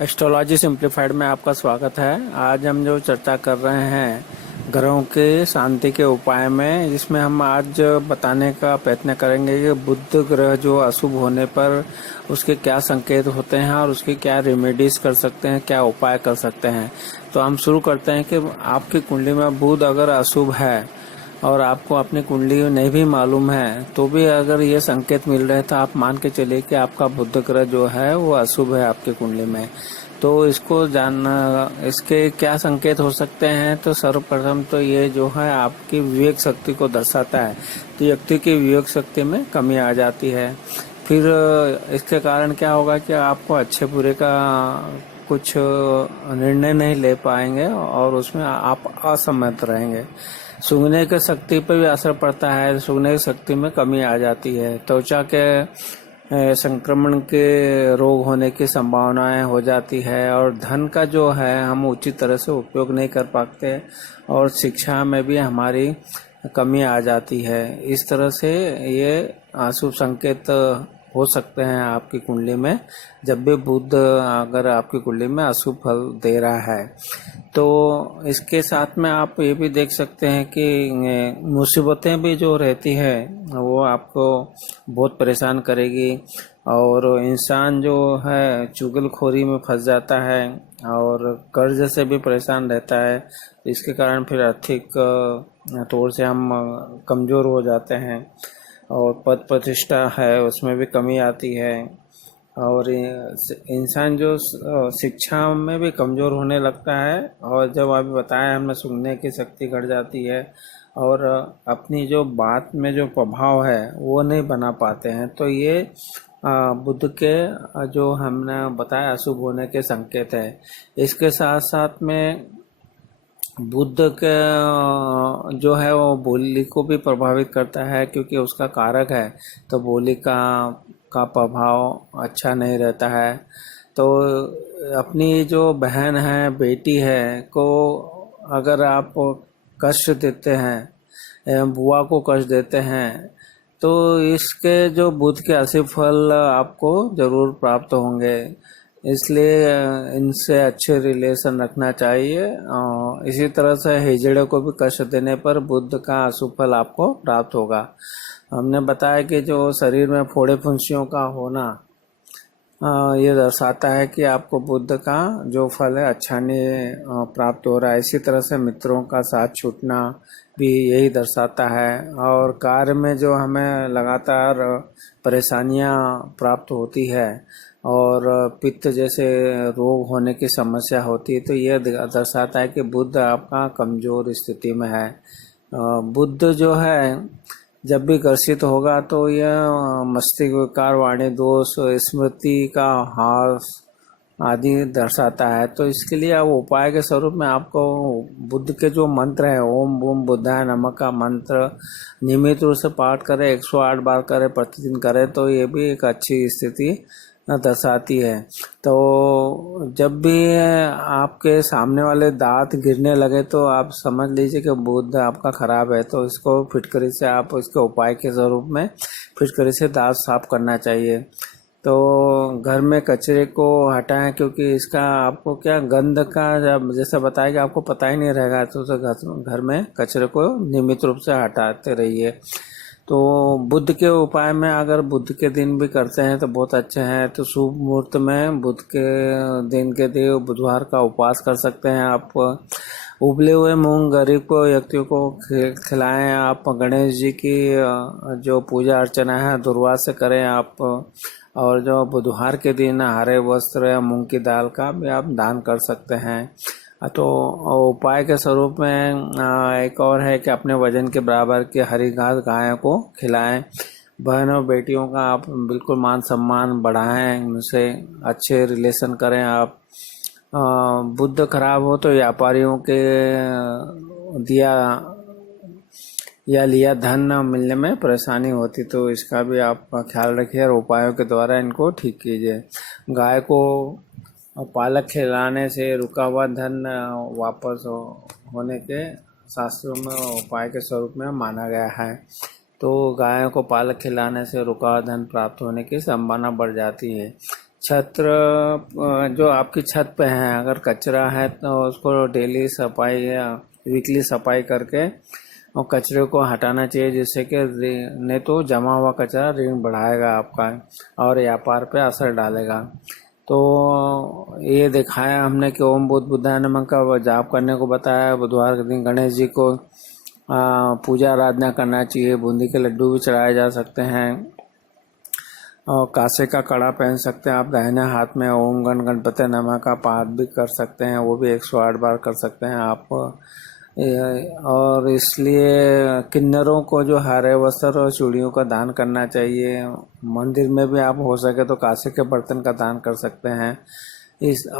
Astrology simplified में आपका स्वागत है। आज हम जो चर्चा कर रहे हैं ग्रहों के शांति के उपाय में, जिसमें हम आज बताने का प्रयत्न करेंगे कि बुध ग्रह जो अशुभ होने पर उसके क्या संकेत होते हैं और उसकी क्या रेमेडीज कर सकते हैं, क्या उपाय कर सकते हैं। तो हम शुरू करते हैं कि आपकी कुंडली में बुध अगर अशुभ है और आपको अपनी कुंडली नहीं भी मालूम है तो भी अगर ये संकेत मिल रहे तो आप मान के चलिए कि आपका बुध ग्रह जो है वो अशुभ है आपकी कुंडली में। तो इसको जानना, इसके क्या संकेत हो सकते हैं, तो सर्वप्रथम तो ये जो है आपकी विवेक शक्ति को दर्शाता है। तो व्यक्ति की विवेक शक्ति में कमी आ जाती है। फिर इसके कारण क्या होगा कि आपको अच्छे बुरे का कुछ निर्णय नहीं ले पाएंगे और उसमें आप असमर्थ रहेंगे। सूंघने की शक्ति पर भी असर पड़ता है, सूंघने की शक्ति में कमी आ जाती है। त्वचा के संक्रमण के रोग होने की संभावनाएं हो जाती है और धन का जो है हम उचित तरह से उपयोग नहीं कर पाते और शिक्षा में भी हमारी कमी आ जाती है। इस तरह से ये अशुभ संकेत हो सकते हैं आपकी कुंडली में, जब भी बुध अगर आपकी कुंडली में अशुभ फल दे रहा है। तो इसके साथ में आप ये भी देख सकते हैं कि मुसीबतें भी जो रहती है वो आपको बहुत परेशान करेगी और इंसान जो है चुगलखोरी में फंस जाता है और कर्ज से भी परेशान रहता है। तो इसके कारण फिर आर्थिक तौर से हम कमज़ोर हो जाते हैं और पद प्रतिष्ठा है उसमें भी कमी आती है और इंसान जो शिक्षा में भी कमज़ोर होने लगता है। और जब अभी बताया हमने, सुनने की शक्ति घट जाती है और अपनी जो बात में जो प्रभाव है वो नहीं बना पाते हैं। तो ये बुध के जो हमने बताया अशुभ होने के संकेत है। इसके साथ साथ में बुध के जो है वो बोली को भी प्रभावित करता है, क्योंकि उसका कारक है। तो बोली का प्रभाव अच्छा नहीं रहता है। तो अपनी जो बहन है, बेटी है को अगर आप कष्ट देते हैं एवं बुआ को कष्ट देते हैं तो इसके जो बुध के अशुभ फल आपको जरूर प्राप्त होंगे। इसलिए इनसे अच्छे रिलेशन रखना चाहिए। इसी तरह से हिजड़े को भी कष्ट देने पर बुध का अशुभ फल आपको प्राप्त होगा। हमने बताया कि जो शरीर में फोड़े फुंसियों का होना ये दर्शाता है कि आपको बुध का जो फल है अच्छा नहीं प्राप्त हो रहा है। इसी तरह से मित्रों का साथ छूटना भी यही दर्शाता है और कार्य में जो हमें लगातार परेशानियां प्राप्त होती है और पित्त जैसे रोग होने की समस्या होती है, तो यह दर्शाता है कि बुध आपका कमज़ोर स्थिति में है। बुध जो है जब भी ग्रसित होगा तो यह मस्तिष्क विकार, वाणी दोष, स्मृति का ह्रास आदि दर्शाता है। तो इसके लिए अब उपाय के स्वरूप में आपको बुध के जो मंत्र है, ओम बूम बुद्धाय नमः का मंत्र नियमित रूप से पाठ करें, 108 बार करें, प्रतिदिन करें, तो ये भी एक अच्छी स्थिति दर्शाती है। तो जब भी आपके सामने वाले दांत गिरने लगे तो आप समझ लीजिए कि बुध आपका खराब है। तो इसको फिटकरी से आप इसके उपाय के स्वरूप में फिटकरी से दांत साफ करना चाहिए। तो घर में कचरे को हटाएं, क्योंकि इसका आपको क्या गंध का जब जैसे बताया कि आपको पता ही नहीं रहेगा, तो घर में कचरे को नियमित रूप से हटाते रहिए। तो बुध के उपाय में अगर बुध के दिन भी करते हैं तो बहुत अच्छे हैं। तो शुभ मुहूर्त में बुध के दिन के देव बुधवार का उपवास कर सकते हैं आप। उबले हुए मूंग गरीब को व्यक्तियों को खिलाएं आप। गणेश जी की जो पूजा अर्चना है दुर्वास से करें आप। और जो बुधवार के दिन हरे वस्त्र या मूंग की दाल का भी आप दान कर सकते हैं। तो उपाय के स्वरूप में एक और है कि अपने वजन के बराबर की हरी घास गायों को खिलाएं। बहन और बेटियों का आप बिल्कुल मान सम्मान बढ़ाएं, उनसे अच्छे रिलेशन करें आप। बुध खराब हो तो व्यापारियों के दिया या लिया धन न मिलने में परेशानी होती, तो इसका भी आप ख्याल रखिए और उपायों के द्वारा इनको ठीक कीजिए। गाय को पालक खिलाने से रुका हुआ धन वापस होने के शास्त्रों में उपाय के स्वरूप में माना गया है। तो गायों को पालक खिलाने से रुका हुआ धन प्राप्त होने की संभावना बढ़ जाती है। छत जो आपकी छत पे है, अगर कचरा है तो उसको डेली सफाई या वीकली सफाई करके और कचरे को हटाना चाहिए, जिससे कि नहीं तो जमा हुआ कचरा ऋण बढ़ाएगा आपका और व्यापार पे असर डालेगा। तो ये दिखाया हमने कि ओम बुद्ध बुद्धाय नमः का जाप करने को बताया। बुधवार के दिन गणेश जी को पूजा आराधना करना चाहिए। बूंदी के लड्डू भी चढ़ाए जा सकते हैं और कांसे का कड़ा पहन सकते हैं आप। दाहिने हाथ में ओम गण गणपति नमः का पाठ भी कर सकते हैं, वो भी 108 बार कर सकते हैं आप। और इसलिए किन्नरों को जो हरे वस्त्र और चूड़ियों का दान करना चाहिए। मंदिर में भी आप हो सके तो कांसे के बर्तन का दान कर सकते हैं।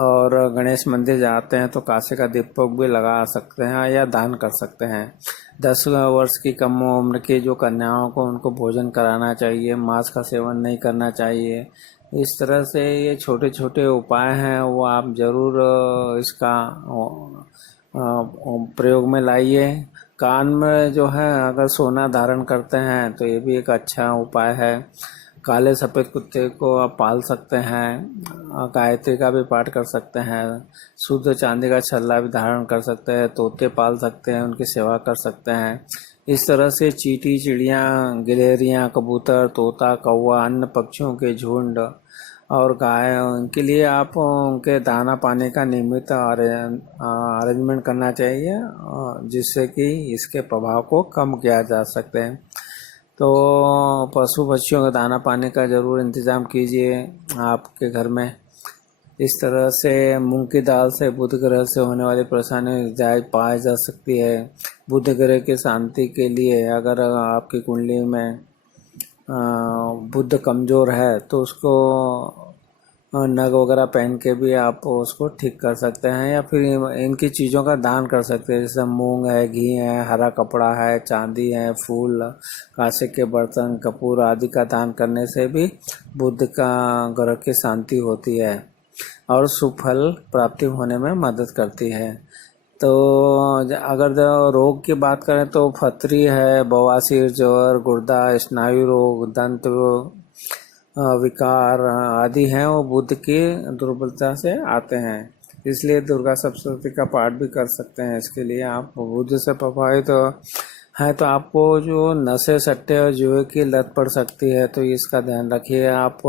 और गणेश मंदिर जाते हैं तो कांसे का दीपक भी लगा सकते हैं या दान कर सकते हैं। 10 वर्ष की कम उम्र की जो कन्याओं को उनको भोजन कराना चाहिए। मांस का सेवन नहीं करना चाहिए। इस तरह से ये छोटे छोटे उपाय हैं, वो आप ज़रूर इसका प्रयोग में लाइए। कान में जो है अगर सोना धारण करते हैं तो ये भी एक अच्छा उपाय है। काले सफ़ेद कुत्ते को आप पाल सकते हैं। गायत्री का भी पाठ कर सकते हैं। शुद्ध चांदी का छल्ला भी धारण कर सकते हैं। तोते पाल सकते हैं, उनकी सेवा कर सकते हैं। इस तरह से चींटी, चिड़ियाँ, गिलहरियाँ, कबूतर, तोता, कौवा, अन्य पक्षियों के झुंड और गाय, उनके लिए आप उनके दाना पानी का नियमित अरेंजमेंट करना चाहिए, जिससे कि इसके प्रभाव को कम किया जा सकते हैं। तो पशु पक्षियों का दाना पानी का ज़रूर इंतज़ाम कीजिए आपके घर में। इस तरह से मूंग की दाल से बुध ग्रह से होने वाली परेशानी पाई जा सकती है। बुध ग्रह की शांति के लिए अगर आपकी कुंडली में बुध कमज़ोर है तो उसको नग वगैरह पहन के भी आप उसको ठीक कर सकते हैं, या फिर इनकी चीज़ों का दान कर सकते हैं, जैसे मूंग है, घी है, हरा कपड़ा है, चांदी है, फूल, कांसे के बर्तन, कपूर आदि का दान करने से भी बुध का ग्रह की शांति होती है और सुफल प्राप्ति होने में मदद करती है। तो अगर रोग की बात करें तो फतरी है, बवासीर, ज्वर, गुर्दा, स्नायु रोग, दंत विकार आदि हैं, वो बुध की दुर्बलता से आते हैं। इसलिए दुर्गा सप्तशती का पाठ भी कर सकते हैं। इसके लिए आप बुध से प्रभावित है तो आपको जो नशे, सट्टे और जुए की लत पड़ सकती है, तो इसका ध्यान रखिए आप।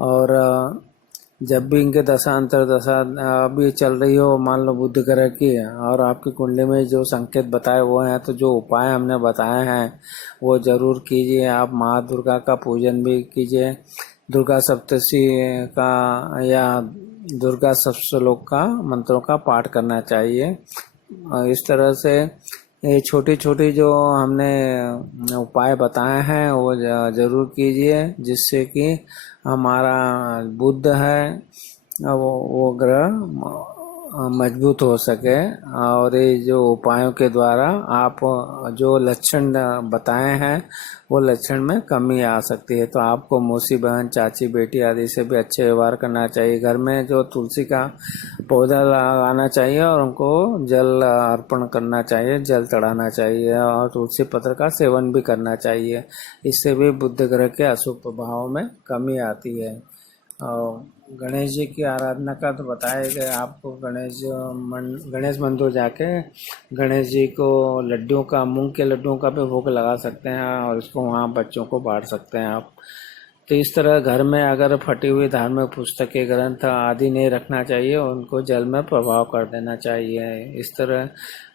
और जब भी इनके दशा अभी चल रही हो, मान लो बुध ग्रह की, और आपकी कुंडली में जो संकेत बताए हुए हैं, तो जो उपाय हमने बताए हैं वो जरूर कीजिए। आप माँ दुर्गा का पूजन भी कीजिए। दुर्गा सप्तशती का या दुर्गा सप्तश्लोक का मंत्रों का पाठ करना चाहिए। इस तरह से ये छोटी छोटी जो हमने उपाय बताए हैं वो जरूर कीजिए, जिससे कि हमारा बुध है वो ग्रह मजबूत हो सके। और ये जो उपायों के द्वारा आप जो लक्षण बताए हैं वो लक्षण में कमी आ सकती है। तो आपको मौसी, बहन, चाची, बेटी आदि से भी अच्छे व्यवहार करना चाहिए। घर में जो तुलसी का पौधा लगाना चाहिए और उनको जल अर्पण करना चाहिए, जल चढ़ाना चाहिए और तुलसी पत्र का सेवन भी करना चाहिए। इससे भी बुध ग्रह के अशुभ प्रभाव में कमी आती है। और गणेश जी की आराधना का तो बताया गया आपको। गणेश मंदिर जाके गणेश जी को लड्डुओं का, मूंग के लड्डुओं का भी भोग लगा सकते हैं और इसको वहाँ बच्चों को बांट सकते हैं आप। तो इस तरह घर में अगर फटी हुई धार्मिक पुस्तकें, ग्रंथ आदि नहीं रखना चाहिए, उनको जल में प्रभाव कर देना चाहिए। इस तरह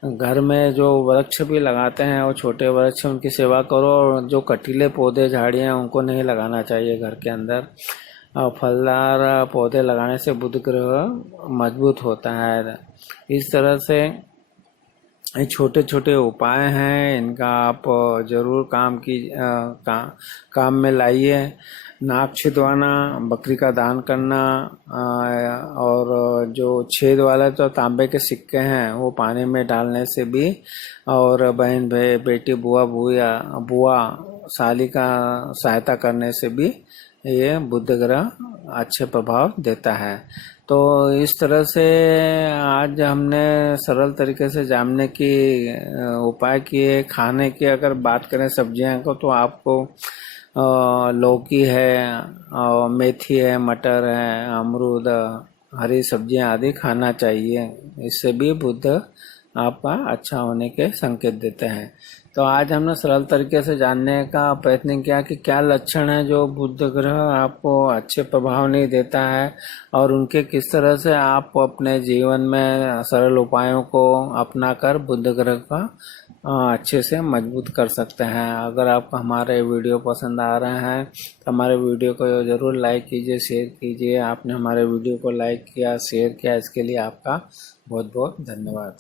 घर में जो वृक्ष भी लगाते हैं वो छोटे वृक्ष, उनकी सेवा करो। और जो कटीले पौधे, झाड़ियाँ, उनको नहीं लगाना चाहिए घर के अंदर। और फलदार पौधे लगाने से बुध ग्रह मजबूत होता है। इस तरह से ये छोटे छोटे उपाय हैं, इनका आप जरूर काम में लाइए। नाक छिदवाना, बकरी का दान करना, और जो छेद वाला जो तांबे के सिक्के हैं वो पानी में डालने से भी, और बहन, बेटी, बुआ, साली का सहायता करने से भी ये बुध ग्रह अच्छे प्रभाव देता है। तो इस तरह से आज हमने सरल तरीके से जानने की उपाय किए। खाने की अगर बात करें सब्जियां को, तो आपको लौकी है, मेथी है, मटर है, अमरूद, हरी सब्जियां आदि खाना चाहिए। इससे भी बुध आपका अच्छा होने के संकेत देते हैं। तो आज हमने सरल तरीके से जानने का प्रयत्न किया कि क्या लक्षण है जो बुध ग्रह आपको अच्छे प्रभाव नहीं देता है, और उनके किस तरह से आप अपने जीवन में सरल उपायों को अपनाकर बुध ग्रह का अच्छे से मजबूत कर सकते हैं। अगर आपको हमारे वीडियो पसंद आ रहे हैं तो हमारे वीडियो को ज़रूर लाइक कीजिए, शेयर कीजिए। आपने हमारे वीडियो को लाइक किया, शेयर किया, इसके लिए आपका बहुत बहुत धन्यवाद।